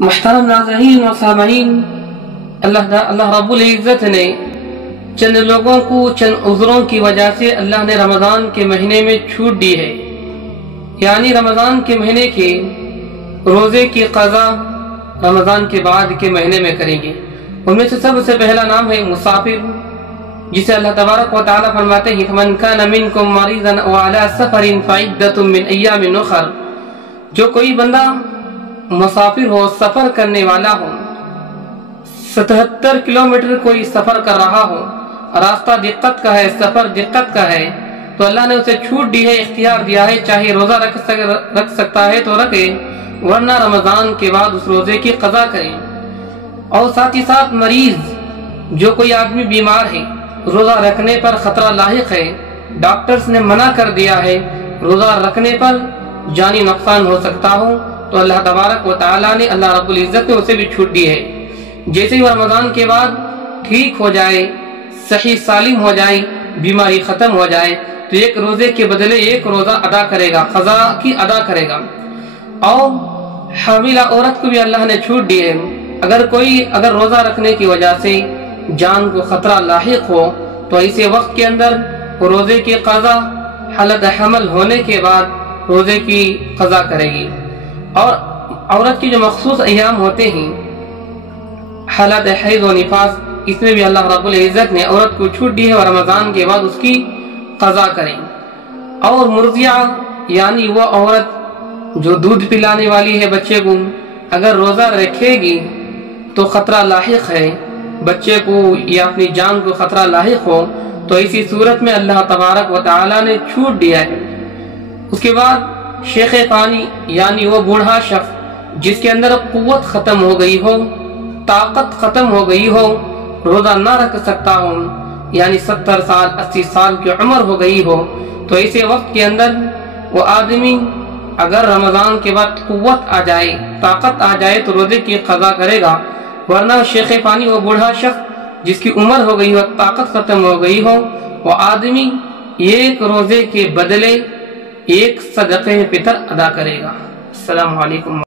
محترم ناظرین و سامعین، اللہ رب العزت نے چند لوگوں کو چند عذروں کی وجہ سے اللہ نے رمضان کے مہینے میں چھوٹ دی ہے، یعنی رمضان کے مہینے کے روزے کی قضا رمضان کے بعد کے مہینے میں کریں گے۔ ان میں سے سب سے پہلا نام ہے مسافر، جسے اللہ تبارک و تعالیٰ فرماتے ہیں فَمَنْ كَانَ مِنْكُمْ مَرِيضًا أَوْ عَلَى سَفَرٍ فَعِدَّةٌ مِّنْ أَيَّامٍ أُخَرَ، جو کوئی بندہ مسافر ہو، سفر کرنے والا ہو، 77 کلومیٹر کوئی سفر کر رہا ہو، راستہ دقت کا ہے، سفر دقت کا ہے، تو اللہ نے اسے چھوٹ دی ہے، اختیار دیا ہے، چاہے روزہ رکھ سکتا ہے تو رکھے، ورنہ رمضان کے بعد اس روزے کی قضا کرے۔ اور ساتھ ہی ساتھ مریض، جو کوئی آدمی بیمار ہے، روزہ رکھنے پر خطرہ لاحق ہے، ڈاکٹرز نے منع کر دیا ہے، روزہ رکھنے پر جانی نقصان ہو سکتا ہو، تو اللہ تبارک و تعالیٰ نے، اللہ رب العزت نے اسے بھی چھوٹ دی ہے۔ جیسے ہی رمضان کے بعد ٹھیک ہو جائے، صحیح سالم ہو جائے، بیماری ختم ہو جائے، تو ایک روزے کے بدلے ایک روزہ ادا کرے گا، قضا کی ادا کرے گا۔ اور حاملہ عورت کو بھی اللہ نے چھوٹ دی ہے، اگر روزہ رکھنے کی وجہ سے جان کو خطرہ لاحق ہو تو ایسے وقت کے اندر روزے کی قضا حالت حمل ہونے کے بعد روزے کی قضا کرے گی۔ اور عورت کی جو مخصوص ایام ہوتے ہیں، حالت حیض و نفاس، اس میں بھی اللہ رب العزت نے عورت کو چھوٹ دی ہے اور رمضان کے بعد اس کی قضا کریں۔ اور مرضعہ، یعنی وہ عورت جو دودھ پلانے والی ہے بچے کو، اگر روزہ رکھے گی تو خطرہ لاحق ہے بچے کو یا اپنی جان کو خطرہ لاحق ہو، تو اسی صورت میں اللہ تبارک و تعالیٰ نے چھوٹ دیا ہے۔ اس کے بعد شیخ فانی، یعنی وہ بوڑھا شخص جس کے اندر قوت ختم ہو گئی ہو، طاقت ختم ہو گئی ہو، روزہ نہ رکھ سکتا ہو، یعنی 70 سال 80 سال کی عمر ہو گئی ہو، تو ایسے وقت کے اندر وہ آدمی اگر رمضان کے بعد قوت آ جائے، طاقت آ جائے تو روزے کی قضا کرے گا، ورنہ شیخ فانی وہ بوڑھا شخص جس کی عمر ہو گئی ہو، طاقت ختم ہو گئی ہو، وہ آدمی ایک روزے کے بدلے ایک صدقہ فطر ادا کرے گا۔ السلام علیکم۔